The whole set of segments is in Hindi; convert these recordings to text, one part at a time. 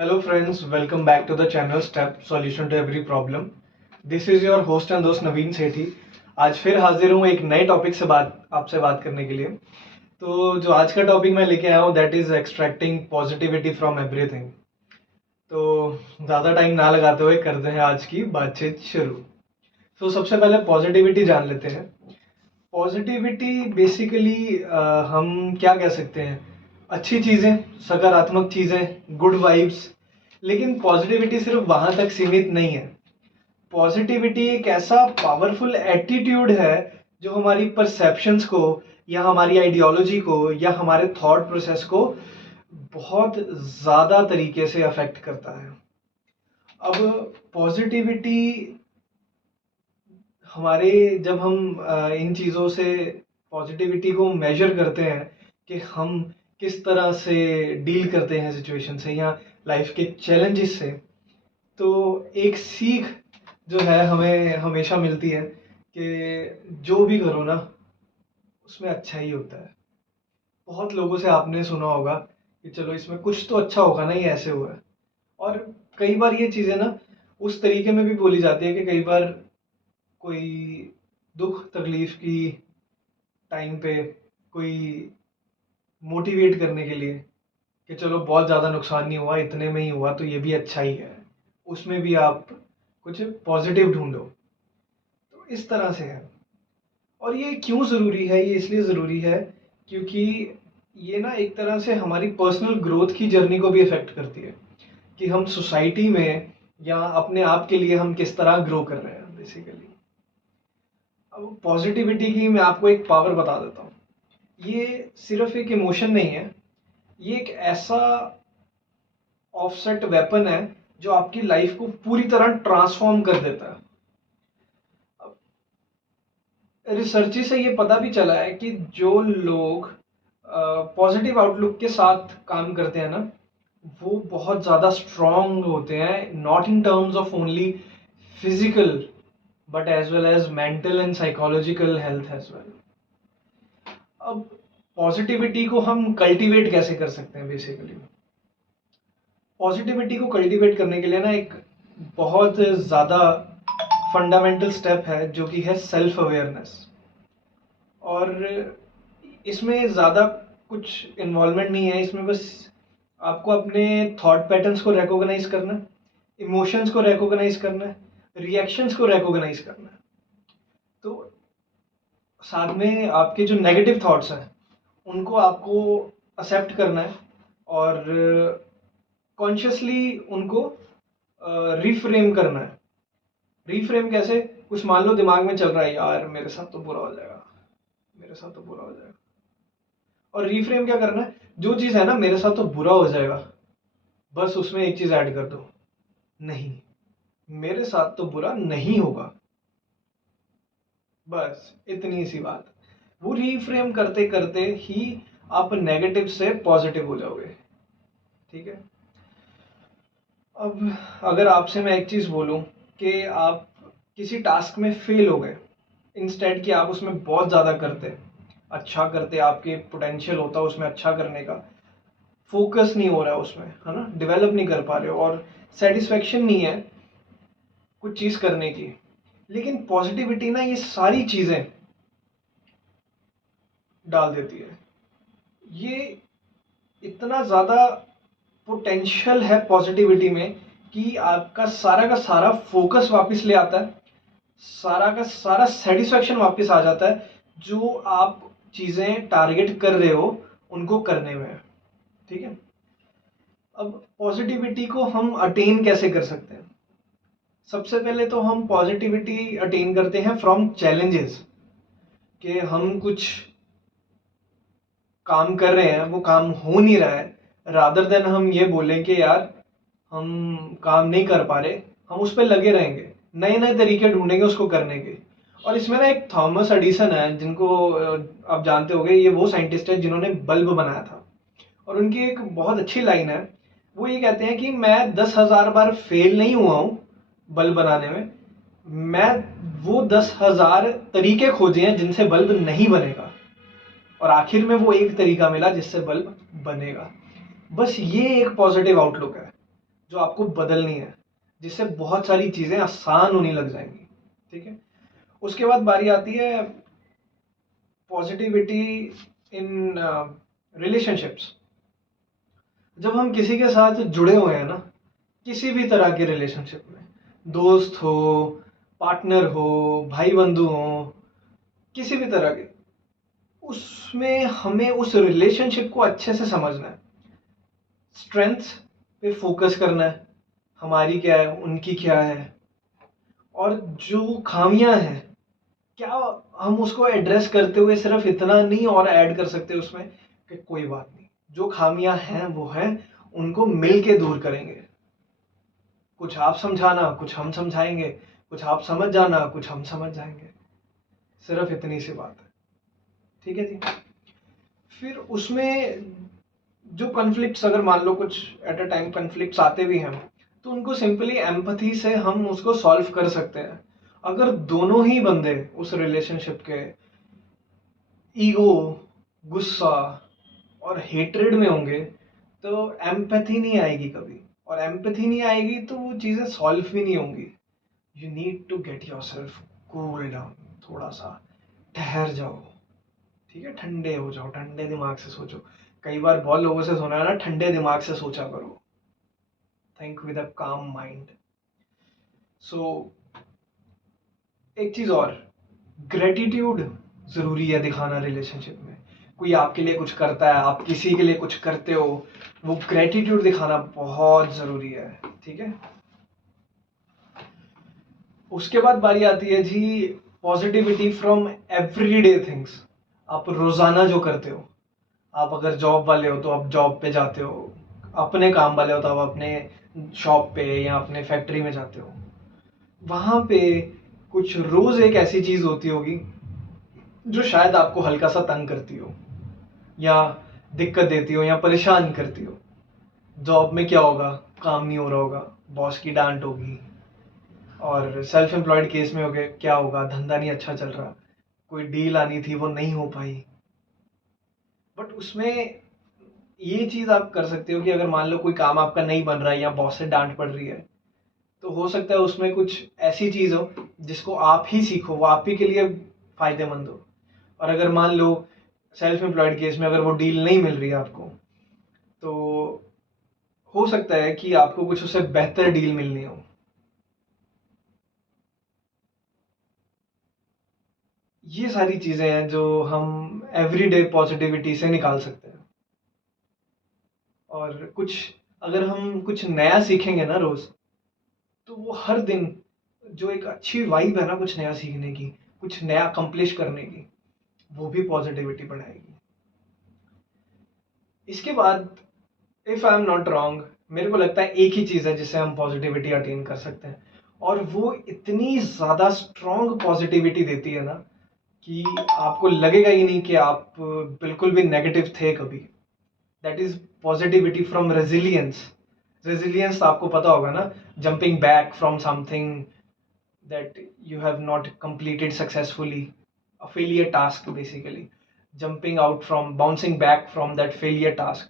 Hello friends, welcome back to the channel Step Solution to Every Problem. This is your host and दोस्त नवीन सेठी. आज फिर हाजिर हूँ एक नए टॉपिक से आपसे बात करने के लिए. तो जो आज का टॉपिक मैं लेके आया हूँ that is extracting positivity from everything. तो ज़्यादा टाइम ना लगाते हुए करते हैं आज की बातचीत शुरू. तो सबसे पहले पॉजिटिविटी जान लेते हैं. पॉजिटिविटी बेसिकली हम क्या कह सकते हैं, अच्छी चीज़ें, सकारात्मक चीज़ें, गुड वाइब्स. लेकिन पॉजिटिविटी सिर्फ वहाँ तक सीमित नहीं है. पॉजिटिविटी एक ऐसा पावरफुल एटीट्यूड है जो हमारी परसेप्शंस को या हमारी आइडियोलॉजी को या हमारे थॉट प्रोसेस को बहुत ज़्यादा तरीके से अफेक्ट करता है. अब पॉजिटिविटी हमारे जब हम इन चीज़ों से पॉजिटिविटी को मेजर करते हैं कि हम किस तरह से डील करते हैं सिचुएशन से या लाइफ के चैलेंजेस से, तो एक सीख जो है हमें हमेशा मिलती है कि जो भी करो ना उसमें अच्छा ही होता है. बहुत लोगों से आपने सुना होगा कि चलो इसमें कुछ तो अच्छा होगा ना, ये ऐसे हुआ है. और कई बार ये चीज़ें ना उस तरीके में भी बोली जाती है कि कई बार कोई दुख तकलीफ की टाइम पे कोई मोटिवेट करने के लिए कि चलो बहुत ज़्यादा नुकसान नहीं हुआ, इतने में ही हुआ तो ये भी अच्छा ही है, उसमें भी आप कुछ पॉजिटिव ढूंढो. तो इस तरह से है. और ये क्यों ज़रूरी है? ये इसलिए ज़रूरी है क्योंकि ये ना एक तरह से हमारी पर्सनल ग्रोथ की जर्नी को भी इफ़ेक्ट करती है कि हम सोसाइटी में या अपने आप के लिए हम किस तरह ग्रो कर रहे हैं बेसिकली. अब पॉजिटिविटी की मैं आपको एक पावर बता देता हूँ. ये सिर्फ एक इमोशन नहीं है, ये एक ऐसा ऑफसेट वेपन है जो आपकी लाइफ को पूरी तरह ट्रांसफॉर्म कर देता है. रिसर्च से ये पता भी चला है कि जो लोग पॉजिटिव आउटलुक के साथ काम करते हैं ना, वो बहुत ज़्यादा स्ट्रॉन्ग होते हैं, not in terms of only physical but as well as mental and psychological health as well. अब पॉजिटिविटी को हम कल्टीवेट कैसे कर सकते हैं? बेसिकली पॉजिटिविटी को कल्टीवेट करने के लिए ना एक बहुत ज़्यादा फंडामेंटल स्टेप है जो कि है सेल्फ अवेयरनेस. और इसमें ज़्यादा कुछ इन्वॉल्वमेंट नहीं है, इसमें बस आपको अपने थॉट पैटर्न्स को रिकॉग्नाइज करना है, इमोशंस को रिकॉग्नाइज करना है, रिएक्शंस को रिकॉग्नाइज करना है. तो साथ में आपके जो नेगेटिव थॉट्स हैं उनको आपको एक्सेप्ट करना है और कॉन्शियसली उनको रीफ्रेम करना है. रीफ्रेम कैसे? कुछ मान लो दिमाग में चल रहा है, यार मेरे साथ तो बुरा हो जाएगा, मेरे साथ तो बुरा हो जाएगा. और रीफ्रेम क्या करना है? जो चीज़ है ना मेरे साथ तो बुरा हो जाएगा, बस उसमें एक चीज़ ऐड कर दो, नहीं, मेरे साथ तो बुरा नहीं होगा. बस इतनी सी बात. वो रीफ्रेम करते करते ही आप नेगेटिव से पॉजिटिव हो जाओगे. ठीक है. अब अगर आपसे मैं एक चीज़ बोलूं कि आप किसी टास्क में फेल हो गए, इंस्टेड कि आप उसमें बहुत ज़्यादा करते, अच्छा करते, आपके पोटेंशियल होता उसमें अच्छा करने का, फोकस नहीं हो रहा है उसमें, है ना, डेवलप नहीं कर पा रहे हो और सेटिस्फेक्शन नहीं है कुछ चीज़ करने की. लेकिन पॉजिटिविटी ना ये सारी चीज़ें डाल देती है. ये इतना ज़्यादा पोटेंशियल है पॉजिटिविटी में कि आपका सारा का सारा फोकस वापस ले आता है, सारा का सारा सेटिस्फेक्शन वापस आ जाता है जो आप चीज़ें टारगेट कर रहे हो उनको करने में. ठीक है. अब पॉजिटिविटी को हम अटेन कैसे कर सकते हैं? सबसे पहले तो हम पॉजिटिविटी अटेन करते हैं फ्रॉम चैलेंजेस. कि हम कुछ काम कर रहे हैं, वो काम हो नहीं रहा है, रादर देन हम ये बोलें कि यार हम काम नहीं कर पा रहे, हम उस पर लगे रहेंगे, नए नए तरीके ढूंढेंगे उसको करने के. और इसमें ना एक थॉमस एडिसन है जिनको आप जानते होंगे, ये वो साइंटिस्ट है जिन्होंने बल्ब बनाया था. और उनकी एक बहुत अच्छी लाइन है. वो ये कहते हैं कि मैं 10,000 बार फेल नहीं हुआ हूँ बल्ब बनाने में, मैं वो 10,000 तरीके खोजे हैं जिनसे बल्ब नहीं बनेगा और आखिर में वो एक तरीका मिला जिससे बल्ब बनेगा. बस ये एक पॉजिटिव आउटलुक है. जो आपको बदलनी है, जिससे बहुत सारी चीज़ें आसान होने लग जाएंगी। ठीक है, उसके बाद बारी आती है पॉजिटिविटी इन रिलेशनशिप्स। जब हम किसी के साथ जुड़े हुए हैं ना, किसी भी तरह के रिलेशनशिप में, दोस्त हो, पार्टनर हो, भाई बंधु हो, किसी भी तरह के, उसमें हमें उस रिलेशनशिप को अच्छे से समझना है, स्ट्रेंथ्स पे फोकस करना है, हमारी क्या है, उनकी क्या है, और जो खामियां हैं क्या हम उसको एड्रेस करते हुए सिर्फ इतना नहीं और ऐड कर सकते उसमें कि कोई बात नहीं, जो खामियां हैं वो हैं, उनको मिल के दूर करेंगे। कुछ आप समझाना, कुछ हम समझाएंगे, कुछ आप समझ जाना, कुछ हम समझ जाएंगे, सिर्फ इतनी सी बात है। ठीक है जी। फिर उसमें जो कन्फ्लिक्ट्स, अगर मान लो कुछ एट अ टाइम कन्फ्लिक्ट्स आते भी हैं, तो उनको सिंपली एम्पैथी से हम उसको सॉल्व कर सकते हैं। अगर दोनों ही बंदे उस रिलेशनशिप के ईगो, गुस्सा और हेट्रेड में होंगे, तो एम्पैथी नहीं आएगी कभी, और एम्पैथी नहीं आएगी तो वो चीज़ें सॉल्व भी नहीं होंगी। You need to get yourself cool down, थोड़ा सा ठहर जाओ। ठीक है, ठंडे हो जाओ, ठंडे दिमाग से सोचो। कई बार बहुत लोगों से सुना है ना, ठंडे दिमाग से सोचा करो, थिंक विद अ काम माइंड। सो एक चीज और, ग्रेटिट्यूड जरूरी है दिखाना रिलेशनशिप में। कोई आपके लिए कुछ करता है, आप किसी के लिए कुछ करते हो, वो ग्रेटिट्यूड दिखाना बहुत जरूरी है। ठीक है, उसके बाद बारी आती है जी पॉजिटिविटी फ्रॉम एवरीडे थिंग्स। आप रोजाना जो करते हो, आप अगर जॉब वाले हो तो आप जॉब पे जाते हो, अपने काम वाले हो तो आप अपने शॉप पे या अपने फैक्ट्री में जाते हो, वहां पे कुछ रोज एक ऐसी चीज होती होगी जो शायद आपको हल्का सा तंग करती हो, या दिक्कत देती हो, या परेशान करती हो। जॉब में क्या होगा, काम नहीं हो रहा होगा, बॉस की डांट होगी, और सेल्फ एम्प्लॉयड केस में हो गए क्या होगा, धंधा नहीं अच्छा चल रहा, कोई डील आनी थी वो नहीं हो पाई। बट उसमें ये चीज आप कर सकते हो कि अगर मान लो कोई काम आपका नहीं बन रहा है या बॉस से डांट पड़ रही है, तो हो सकता है उसमें कुछ ऐसी चीज हो जिसको आप ही सीखो, वो आप ही के लिए फायदेमंद हो। और अगर मान लो सेल्फ एम्प्लॉयड केस में अगर वो डील नहीं मिल रही है आपको, तो हो सकता है कि आपको कुछ उससे बेहतर डील मिलनी हो। ये सारी चीजें हैं जो हम एवरीडे पॉजिटिविटी से निकाल सकते हैं। और कुछ, अगर हम कुछ नया सीखेंगे ना रोज, तो वो हर दिन जो एक अच्छी वाइब है ना कुछ नया सीखने की, कुछ नया अकम्प्लिश करने की, वो भी पॉजिटिविटी बढ़ाएगी। इसके बाद, if I am not wrong, मेरे को लगता है एक ही चीज है जिससे हम पॉजिटिविटी अटेन कर सकते हैं, और वो इतनी ज्यादा स्ट्रॉन्ग पॉजिटिविटी देती है ना कि आपको लगेगा ही नहीं कि आप बिल्कुल भी नेगेटिव थे कभी। That is positivity from resilience. Resilience आपको पता होगा ना, jumping back from something that you have not completed successfully, a failure task basically, jumping out from, bouncing back from that failure task।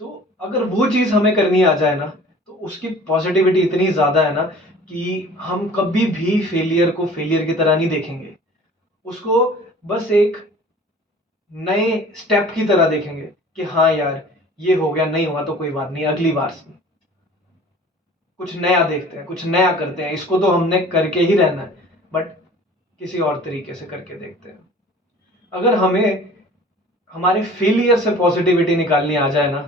तो अगर वो चीज हमें करनी आ जाए ना, तो उसकी पॉजिटिविटी इतनी ज्यादा है ना कि हम कभी भी फेलियर को फेलियर की तरह नहीं देखेंगे, उसको बस एक नए स्टेप की तरह देखेंगे कि हाँ यार, ये हो गया, नहीं हुआ तो कोई बात नहीं, अगली बार से कुछ नया देखते हैं, कुछ नया करते हैं, इसको तो हमने करके ही रहना है, बट किसी और तरीके से करके देखते हैं। अगर हमें हमारे फेलियर से पॉजिटिविटी निकालनी आ जाए ना,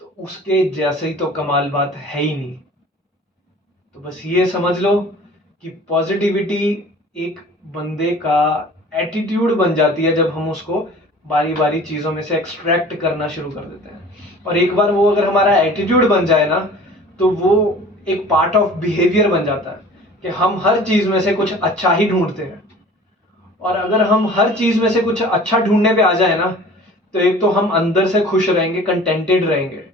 तो उसके जैसे ही तो कमाल बात है ही नहीं। तो बस ये समझ लो कि पॉजिटिविटी एक बंदे का एटीट्यूड बन जाती है जब हम उसको बारी बारी चीजों में से एक्सट्रैक्ट करना शुरू कर देते हैं। और एक बार वो अगर हमारा एटीट्यूड बन जाए ना, तो वो एक पार्ट ऑफ बिहेवियर बन जाता है कि हम हर चीज में से कुछ अच्छा ही ढूंढते हैं। और अगर हम हर चीज में से कुछ अच्छा ढूंढने पे आ जाए ना, तो एक तो हम अंदर से खुश रहेंगे, कंटेंटेड रहेंगे,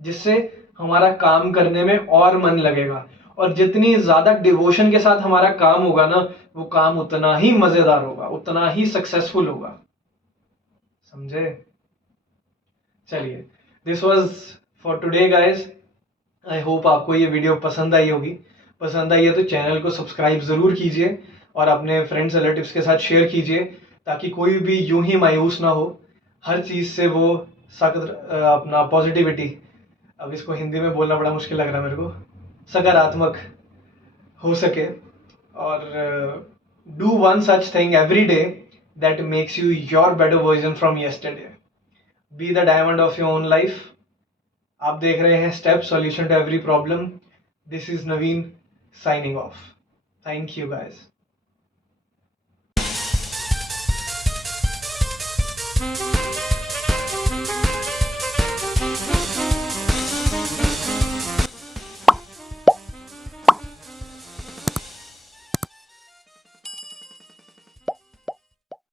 जिससे हमारा काम करने में और मन लगेगा। और जितनी ज्यादा डिवोशन के साथ हमारा काम होगा ना, वो काम उतना ही मजेदार होगा, उतना ही सक्सेसफुल होगा। समझे? चलिए, this was for today guys. I hope आपको ये वीडियो पसंद आई होगी। पसंद आई है तो चैनल को सब्सक्राइब ज़रूर कीजिए और अपने फ्रेंड्स रिलेटिव्स के साथ शेयर कीजिए, ताकि कोई भी यूं ही मायूस ना हो। हर चीज़ से वो सख्त अपना पॉजिटिविटी, अब इसको हिंदी में बोलना बड़ा मुश्किल लग रहा है मेरे को, सकारात्मक हो सके। और do one such thing every day that makes you your better version from yesterday. Be the diamond of your own life. आप देख रहे हैं step solution to every problem. This is Naveen signing off. Thank you guys.